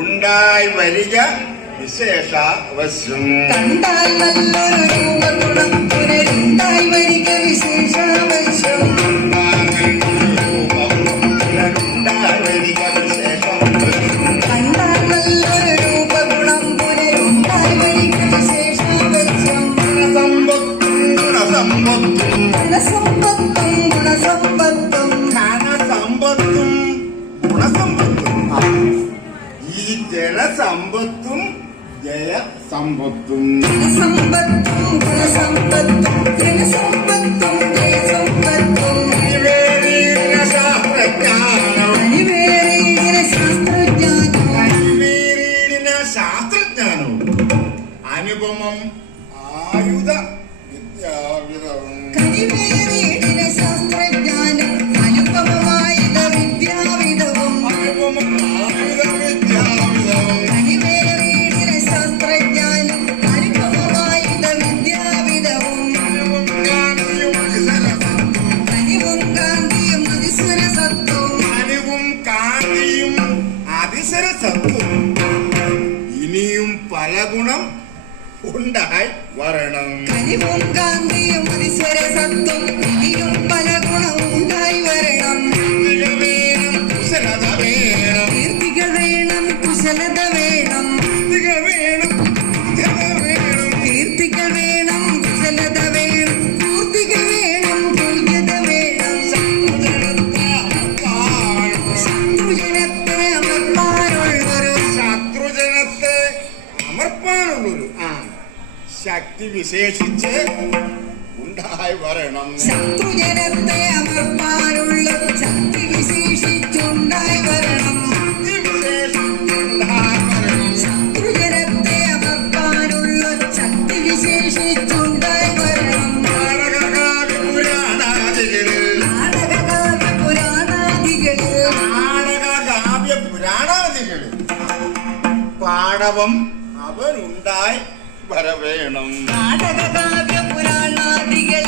ഉണ്ടായി വരിക വിശേഷാവശ്യം. കണ്ടാൽ നല്ലൊരു രൂപഗുണം പുനരുണ്ടായി വരിക വിശേഷാവശ്യം. കണ്ടാൽ നല്ലൊരു രൂപഗുണം പുനരുണ്ടായി വരിക വിശേഷാവശ്യം. ഗുണസമ്പത്തും ഗുണസമ്പത്തും ഗുണസമ്പത്തും ധനസമ്പത്തും ഗുണസമ്പത്തും ഈ ജലസമ്പത്തും ജയസമ്പത്തും സമ്പത്തും ഗുണസമ്പത്തും ജനസമ്പത്തും ജയസമ്പത്തും ശാസ്ത്രജ്ഞാനവും അനുപമം ആയുധ വിദ്യാവിധവും ശാസ്ത്രജ്ഞാനം അനുപമമായുധ വിദ്യാവിധവും ശാസ്ത്രജ്ഞാനം അനുപമമായുധ വിദ്യാവിധവും കനിവും കാന്തിയും അതിസുരസത്വം കനിവും കാന്തിയും അതിസരസത്വം ഇനിയും പല ഗുണം ഉണ്ടായി വരണം. കനിവും കാന്തിയും അതിസുരസത്വം ഇനിയും പല ഗുണം ഉണ്ടായി വരണം. കുശലത വേണം, കീർത്തികൾ വേണം, കുശലത വേണം, കീർത്തികൾ വേണം, കുശലത വേണം, പൂർത്തികൾ വേണം, തുല്യത വേണം. ശത്രുജനത്തെ അമർത്താനുള്ളൊരു ശക്തി വിശേഷിച്ച് ഉണ്ടായി വരണം. ശത്രുജനത്തെ അമർത്താനുള്ള ശക്തി വിശേഷിച്ചുണ്ടായി വരണം. ശത്രുജനത്തെ അമർത്താനുള്ള ശക്തി വിശേഷിച്ചുണ്ടായി വരണം. നാടകകാവ്യ പുരാണാദികളിൽ പാടവം അവനുണ്ടായി വരവേണം. നാടകകാവ്യ പുരാണാദികൾ